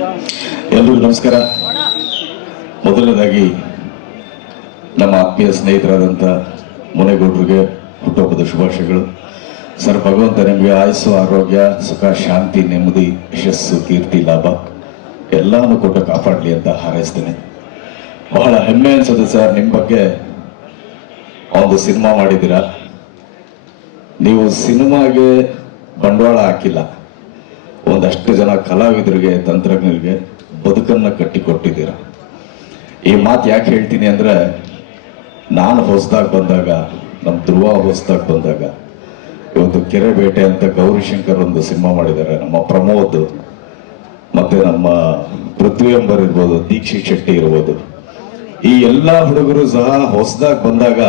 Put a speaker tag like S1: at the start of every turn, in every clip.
S1: ಎಲ್ರಿಗೂ ನಮಸ್ಕಾರ. ಮೊದಲನೇದಾಗಿ ನಮ್ಮ ಆತ್ಮೀಯ ಸ್ನೇಹಿತರಾದಂಥ ಮುನೇಗೌಡರಿಗೆ ಹುಟ್ಟುಹಬ್ಬದ ಶುಭಾಶಯಗಳು. ಸರ್, ಭಗವಂತ ನಿಮಗೆ ಆಯಸ್ಸು, ಆರೋಗ್ಯ, ಸುಖ, ಶಾಂತಿ, ನೆಮ್ಮದಿ, ಯಶಸ್ಸು, ಕೀರ್ತಿ, ಲಾಭ ಎಲ್ಲಾನು ಕೊಟ್ಟು ಕಾಪಾಡಲಿ ಅಂತ ಹಾರೈಸ್ತೇನೆ. ಬಹಳ ಹೆಮ್ಮೆ ಅನ್ಸುತ್ತೆ ಸರ್ ನಿಮ್ಮ ಬಗ್ಗೆ ಒಂದು ಸಿನಿಮಾ ಮಾಡಿದ್ದೀರಾ? ನೀವು ಸಿನಿಮಾಗೆ ಬಂಡವಾಳ ಹಾಕಿಲ್ಲ. ಒಂದಷ್ಟು ಜನ ಕಲಾವಿದರಿಗೆ, ತಂತ್ರಜ್ಞರಿಗೆ ಬದುಕನ್ನ ಕಟ್ಟಿಕೊಟ್ಟಿದ್ದೀರ? ಈ ಮಾತು ಯಾಕೆ ಹೇಳ್ತೀನಿ ಅಂದ್ರೆ, ನಾನು ಹೊಸದಾಗಿ ಬಂದಾಗ ನಮ್ಮ ಧ್ರುವ ಹೊಸದಾಗಿ ಬಂದಾಗ, ಇವತ್ತು ಕೆರೆ ಬೇಟೆ ಅಂತ ಗೌರಿಶಂಕರ್ ಒಂದು ಸಿನಿಮಾ ಮಾಡಿದ್ದಾರೆ, ನಮ್ಮ ಪ್ರಮೋದ್, ಮತ್ತೆ ನಮ್ಮ ಪೃಥ್ವಿ ಅಂಬರ್ ಇರ್ಬೋದು, ದೀಕ್ಷಿತ್ ಶೆಟ್ಟಿ ಇರ್ಬೋದು. ಈ ಎಲ್ಲ ಹುಡುಗರು ಸಹ ಹೊಸದಾಗಿ ಬಂದಾಗ,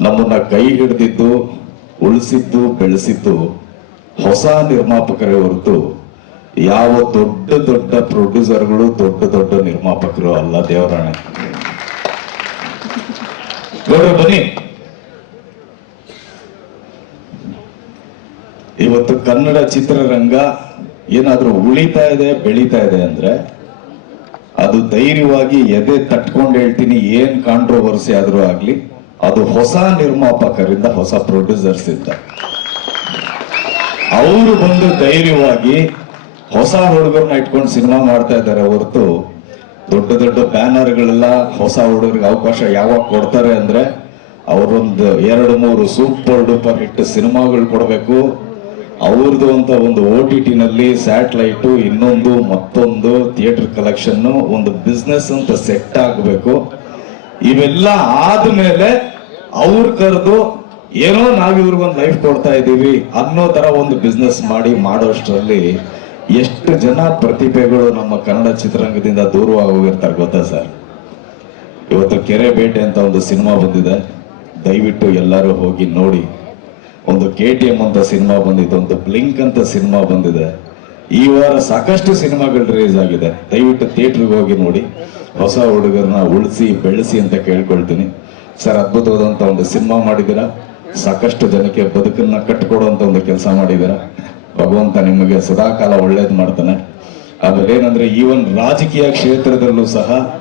S1: ನಮ್ಮನ್ನ ಕೈ ಹಿಡಿದಿದ್ದು, ಉಳಿಸಿದ್ದು, ಬೆಳೆಸಿದ್ದು ಹೊಸ ನಿರ್ಮಾಪಕರೇ ಹೊರತು ಯಾವ ದೊಡ್ಡ ದೊಡ್ಡ ಪ್ರೊಡ್ಯೂಸರ್ಗಳು ದೊಡ್ಡ ದೊಡ್ಡ ನಿರ್ಮಾಪಕರು ಅಲ್ಲ ದೇವರಾಣೆ. ಗೌರವ, ಬನ್ನಿ. ಇವತ್ತು ಕನ್ನಡ ಚಿತ್ರರಂಗ ಏನಾದ್ರೂ ಉಳಿತಾ ಇದೆ, ಬೆಳೀತಾ ಇದೆ ಅಂದ್ರೆ ಅದು ಧೈರ್ಯವಾಗಿ ಎದೆ ತಟ್ಕೊಂಡು ಹೇಳ್ತೀನಿ, ಏನ್ ಕಾಂಟ್ರೋವರ್ಸಿ ಆದ್ರೂ ಆಗ್ಲಿ, ಅದು ಹೊಸ ನಿರ್ಮಾಪಕರಿಂದ ಹೊಸ ಪ್ರೊಡ್ಯೂಸರ್ಸ್ ಇಂದ ಅವರು ಬಂದು ಧೈರ್ಯವಾಗಿ ಹೊಸ ಹುಡುಗರನ್ನ ಇಟ್ಕೊಂಡು ಸಿನಿಮಾ ಮಾಡ್ತಾ ಇದ್ದಾರೆ ಹೊರತು ದೊಡ್ಡ ದೊಡ್ಡ ಬ್ಯಾನರ್ಗಳೆಲ್ಲ ಹೊಸ ಹುಡುಗರಿಗೆ ಅವಕಾಶ ಯಾವಾಗ ಕೊಡ್ತಾರೆ ಅಂದ್ರೆ ಅವರೊಂದು ಎರಡು ಮೂರು ಸೂಪರ್ ಡೂಪರ್ ಹಿಟ್ ಸಿನಿಮಾಗಳು ಕೊಡಬೇಕು. ಅವ್ರದ್ದು ಅಂತ ಒಂದು ಓ ಟಿ ಟಿನಲ್ಲಿ ಸ್ಯಾಟಲೈಟು, ಇನ್ನೊಂದು ಮತ್ತೊಂದು ಥಿಯೇಟರ್ ಕಲೆಕ್ಷನ್ ಒಂದು ಬಿಸ್ನೆಸ್ ಅಂತ ಸೆಟ್ ಆಗಬೇಕು. ಇವೆಲ್ಲ ಆದ್ಮೇಲೆ ಅವ್ರು ಕರೆದು ಏನೋ ನಾವು ಇವ್ರಿಗೊಂದು ಲೈಫ್ ಕೊಡ್ತಾ ಇದ್ದೀವಿ ಅನ್ನೋ ತರ ಒಂದು ಬಿಸ್ನೆಸ್ ಮಾಡಿ ಮಾಡೋಷ್ಟರಲ್ಲಿ ಎಷ್ಟು ಜನ ಪ್ರತಿಭೆಗಳು ನಮ್ಮ ಕನ್ನಡ ಚಿತ್ರರಂಗದಿಂದ ದೂರವಾಗಿ ಹೋಗಿರ್ತಾರೆ ಗೊತ್ತಾ ಸರ್? ಇವತ್ತು ಕೆರೆ ಬೇಟೆ ಅಂತ ಒಂದು ಸಿನಿಮಾ ಬಂದಿದೆ. ದಯವಿಟ್ಟು ಎಲ್ಲರೂ ಹೋಗಿ ನೋಡಿ. ಒಂದು ಕೆ ಟಿ ಎಂ ಅಂತ ಸಿನಿಮಾ ಬಂದಿದೆ ಒಂದು ಬ್ಲಿಂಕ್ ಅಂತ ಸಿನಿಮಾ ಬಂದಿದೆ. ಈ ವಾರ ಸಾಕಷ್ಟು ಸಿನಿಮಾಗಳು ರಿಲೀಸ್ ಆಗಿದೆ. ದಯವಿಟ್ಟು ಥಿಯೇಟ್ರಿಗೆ ಹೋಗಿ ನೋಡಿ. ಹೊಸ ಹುಡುಗರನ್ನ ಉಳಿಸಿ, ಬೆಳೆಸಿ ಅಂತ ಕೇಳ್ಕೊಳ್ತೀನಿ. ಸರ್, ಅದ್ಭುತವಾದಂತ ಒಂದು ಸಿನಿಮಾ ಮಾಡಿದ್ದೀರಾ? ಸಾಕಷ್ಟು ಜನಕ್ಕೆ ಬದುಕನ್ನ ಕಟ್ಟಿಕೊಡುವಂತ ಒಂದು ಕೆಲಸ ಮಾಡಿದ್ದೀರಾ ಭಗವಂತ ನಿಮಗೆ ಸದಾಕಾಲ ಒಳ್ಳೇದು ಮಾಡ್ತಾನೆ. ಆಮೇಲೆ ಏನಂದ್ರೆ ಒಂದು ರಾಜಕೀಯ ಕ್ಷೇತ್ರದಲ್ಲೂ ಸಹ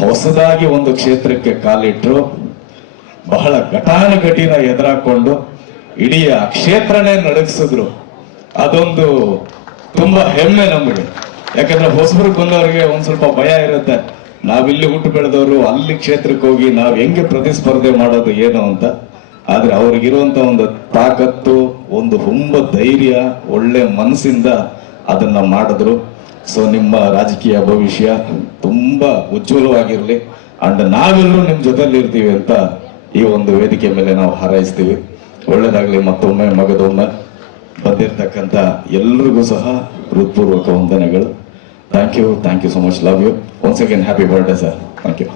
S1: ಹೊಸದಾಗಿ ಒಂದು ಕ್ಷೇತ್ರಕ್ಕೆ ಕಾಲಿಟ್ಟರು ಬಹಳ ಘಟಾನುಘಟಿನ ಎದುರಾಕೊಂಡು ಇಡೀ ಆ ಕ್ಷೇತ್ರನೇ ನಡಗಿಸಿದ್ರು. ಅದೊಂದು ತುಂಬಾ ಹೆಮ್ಮೆ ನಮಗೆ. ಯಾಕಂದ್ರೆ ಹೊಸಬ್ರಿಗೆ ಬಂದವರಿಗೆ ಒಂದ್ ಸ್ವಲ್ಪ ಭಯ ಇರುತ್ತೆ. ನಾವಿಲ್ಲಿ ಹುಟ್ಟು ಬೆಳೆದವರು, ಅಲ್ಲಿ ಕ್ಷೇತ್ರಕ್ಕೆ ಹೋಗಿ ನಾವ್ ಹೆಂಗೆ ಪ್ರತಿಸ್ಪರ್ಧೆ ಮಾಡೋದು ಏನು ಅಂತ. ಆದ್ರೆ ಅವ್ರಿಗಿರುವಂತ ಒಂದು ತಾಕತ್ತು, ಒಂದು ಹುಂಬ ಧೈರ್ಯ, ಒಳ್ಳೆ ಮನಸ್ಸಿಂದ ಅದನ್ನ ಮಾಡಿದ್ರು. ಸೊ ನಿಮ್ಮ ರಾಜಕೀಯ ಭವಿಷ್ಯ ತುಂಬಾ ಉಜ್ವಲವಾಗಿರ್ಲಿ. ಅಂಡ್ ನಾವೆಲ್ಲರೂ ನಿಮ್ ಜೊತೆಲಿ ಇರ್ತೀವಿ ಅಂತ ಈ ಒಂದು ವೇದಿಕೆ ಮೇಲೆ ನಾವು ಹಾರೈಸ್ತೀವಿ. ಒಳ್ಳೇದಾಗ್ಲಿ, ಮತ್ತೊಮ್ಮೆ ಮಗದೊಮ್ಮೆ ಬಂದಿರತಕ್ಕಂತ ಎಲ್ರಿಗೂ ಸಹ ಹೃತ್ಪೂರ್ವಕ ವಂದನೆಗಳು. Thank you thank you so much love you once again happy birthday sir thank you